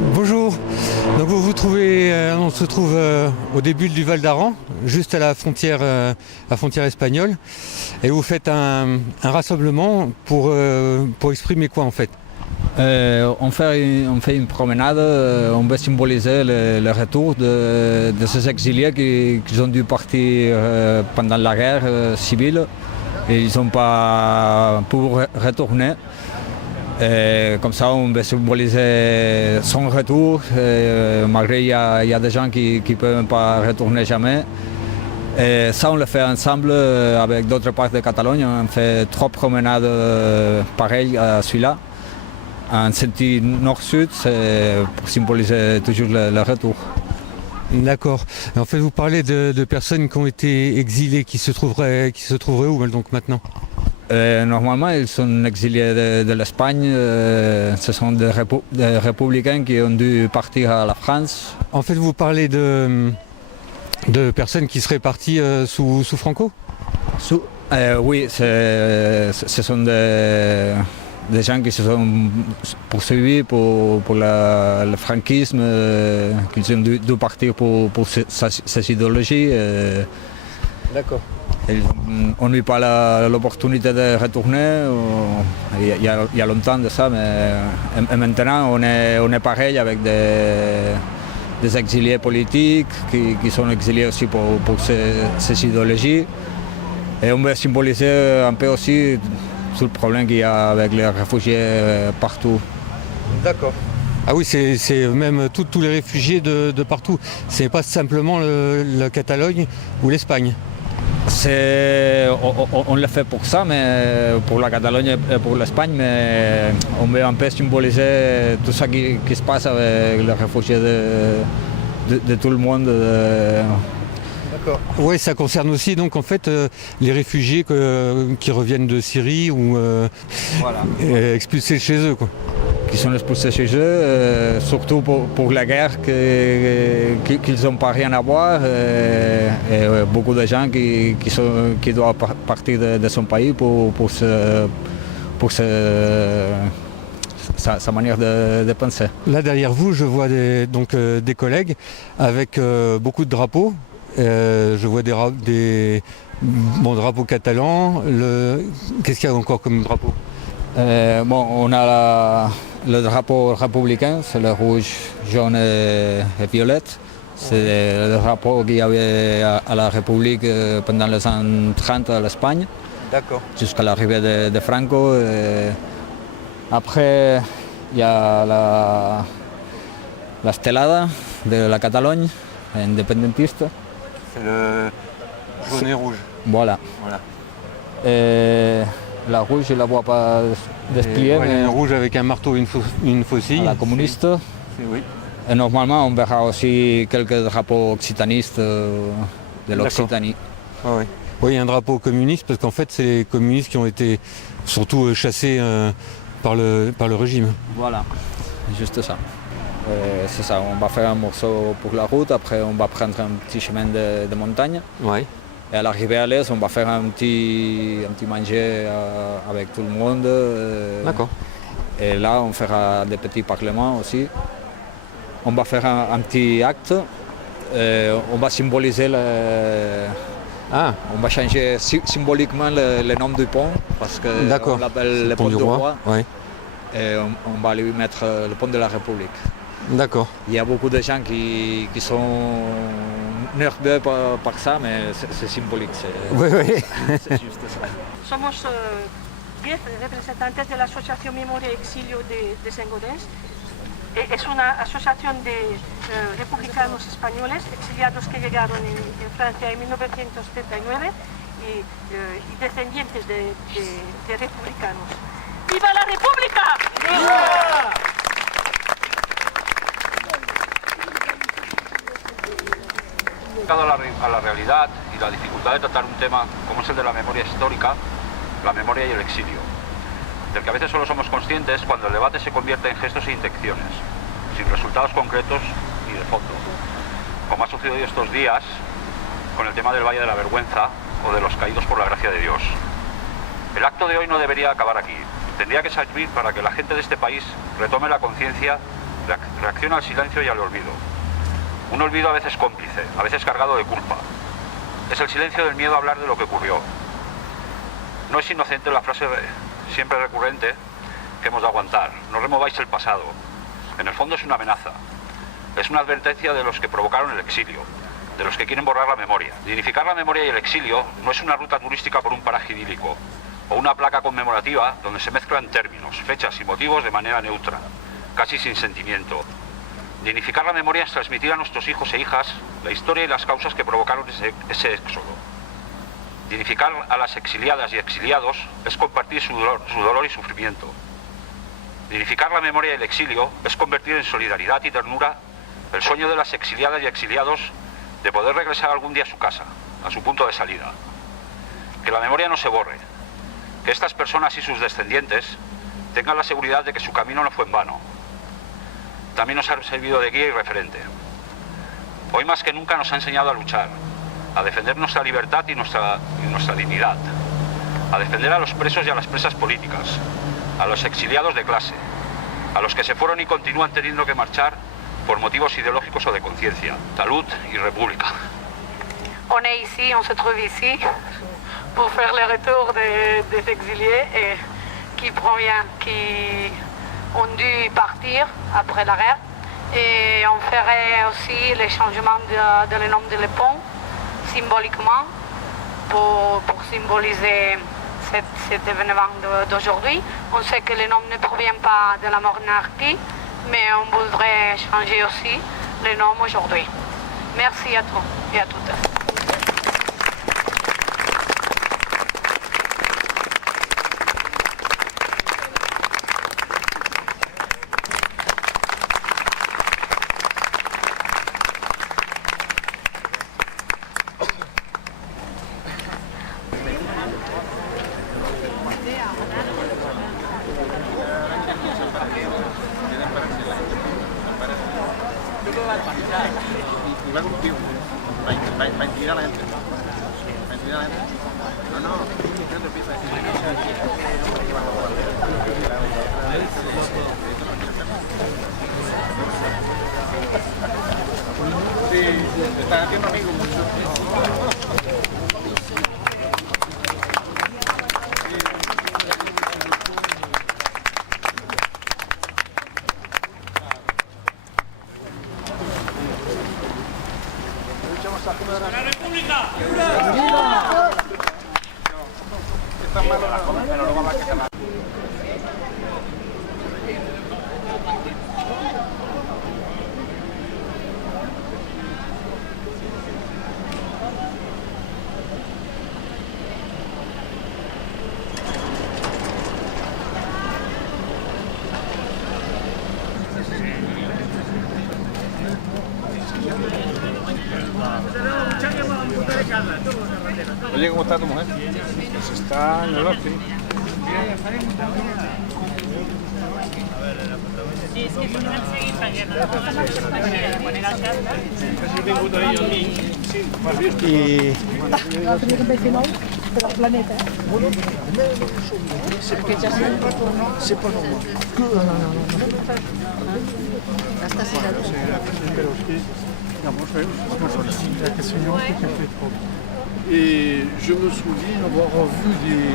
Bonjour, donc on se trouve au début du Val d'Aran, juste à la frontière espagnole, et vous faites un rassemblement pour exprimer quoi en fait? On fait une promenade, on veut symboliser le retour de ces exiliés qui ont dû partir pendant la guerre civile et ils n'ont pas pu retourner. Et comme ça, on veut symboliser son retour, malgré il y a des gens qui ne peuvent pas retourner jamais. Et ça, on le fait ensemble avec d'autres parts de Catalogne. On fait 3 promenades pareilles à celui-là. En sentier nord-sud, c'est pour symboliser toujours le retour. D'accord. En fait, vous parlez de personnes qui ont été exilées, qui se trouveraient où donc maintenant? Normalement, ils sont exilés de l'Espagne. Ce sont des républicains qui ont dû partir à la France. En fait, vous parlez de personnes qui seraient parties sous Franco? Oui, ce sont des gens qui se sont poursuivis pour le franquisme, qui ont dû partir pour ces idéologies. D'accord. On n'a pas l'opportunité de retourner, il y a longtemps de ça, mais maintenant on est pareil avec des exiliés politiques qui sont exiliés aussi pour ces idéologies. Et on veut symboliser un peu aussi tout le problème qu'il y a avec les réfugiés partout. D'accord. Ah oui, c'est même tous les réfugiés de partout. C'est pas simplement la Catalogne ou l'Espagne. On le fait pour ça, mais pour la Catalogne et pour l'Espagne, mais on veut un peu symboliser tout ça qui se passe avec les réfugiés de tout le monde. D'accord. Oui, ça concerne aussi donc en fait les réfugiés qui reviennent de Syrie ou expulsés de chez eux, quoi. Qui sont expulsés chez eux, surtout pour la guerre, qu'ils n'ont pas rien à voir, et beaucoup de gens qui doivent partir de son pays pour sa manière de penser. Là derrière vous, je vois des collègues avec beaucoup de drapeaux. Je vois des drapeaux catalans. Qu'est-ce qu'il y a encore comme drapeau? On a le drapeau républicain, c'est le rouge, jaune et violette. C'est le drapeau qu'il y avait à la République pendant les années 30 à l'Espagne. D'accord. Jusqu'à l'arrivée de Franco. Après, il y a la Estelada de la Catalogne, indépendantiste. C'est le jaune et rouge. Voilà. Et la rouge, je ne la vois pas dépliée. Mais rouge avec un marteau et une faucille. La communiste. Oui. Et normalement, on verra aussi quelques drapeaux occitanistes de l'Occitanie. Ah, oui. Oui, il y a un drapeau communiste parce qu'en fait, c'est les communistes qui ont été surtout chassés par le régime. Voilà, juste ça. C'est ça, on va faire un morceau pour la route, après on va prendre un petit chemin de montagne. Ouais. Et à l'arrivée à l'est, on va faire un petit manger avec tout le monde. D'accord. Et là, on fera des petits parlements aussi. On va faire un petit acte. On va symboliser on va changer symboliquement le nom du pont parce qu'on l'appelle le pont du roi. Ouais. Et on va lui mettre le pont de la République. D'accord. Il y a beaucoup de gens qui sont nerveux par ça, mais c'est symbolique. Oui. C'est juste ça. Somos 10 representantes de la Asociación Memoria y Exilio de Sengodens. Es una asociación de republicanos españoles exiliados que llegaron en Francia en 1939 y descendientes de republicanos. ¡Viva la República! ¡Viva! A la realidad y la dificultad de tratar un tema como es el de la memoria histórica, la memoria y el exilio, del que a veces solo somos conscientes cuando el debate se convierte en gestos e intenciones, sin resultados concretos ni de fondo, como ha sucedido estos días con el tema del Valle de la Vergüenza o de los caídos por la gracia de Dios. El acto de hoy no debería acabar aquí, tendría que servir para que la gente de este país retome la conciencia reacciona al silencio y al olvido. Un olvido a veces cómplice, a veces cargado de culpa. Es el silencio del miedo a hablar de lo que ocurrió. No es inocente la frase siempre recurrente que hemos de aguantar: no remováis el pasado. En el fondo es una amenaza. Es una advertencia de los que provocaron el exilio, de los que quieren borrar la memoria. Dignificar la memoria y el exilio no es una ruta turística por un paraje idílico o una placa conmemorativa donde se mezclan términos, fechas y motivos de manera neutra, casi sin sentimiento. Dignificar la memoria es transmitir a nuestros hijos e hijas la historia y las causas que provocaron ese éxodo. Dignificar a las exiliadas y exiliados es compartir su dolor y sufrimiento. Dignificar la memoria y el exilio es convertir en solidaridad y ternura el sueño de las exiliadas y exiliados de poder regresar algún día a su casa, a su punto de salida. Que la memoria no se borre, que estas personas y sus descendientes tengan la seguridad de que su camino no fue en vano. También nos ha servido de guía y referente. Hoy más que nunca nos ha enseñado a luchar, a defender nuestra libertad y nuestra dignidad, a defender a los presos y a las presas políticas, a los exiliados de clase, a los que se fueron y continúan teniendo que marchar por motivos ideológicos o de conciencia. Salud y república. On est ici, on se trouve ici pour faire le retour des exiliés et qui ont dû partir après la guerre. Et on ferait aussi le changement de le nom de le pont symboliquement pour symboliser cet événement d'aujourd'hui. On sait que le nom ne provient pas de la monarchie, mais on voudrait changer aussi le nom aujourd'hui. Merci à tous et à toutes. Y va contigo, para intimidar a la gente. Para intimidar a la gente. No, no te empiezas a decir. Sí, te estás haciendo amigos mucho. ¡La República! Está malo la cosa, pero luego va a quedar. Oye, ¿cómo está tu mujer? Pues está en el norte. Sí, és que podem seguir perquè no de manera certa. He vingut ahir al mig. Sí, m'has vist? I La primera vez que no, per al planeta. Perquè ja sé. c'est pas normal. Està serà. Pero es que, digamos, es la question qui était trop. Et je me souviens avoir vu des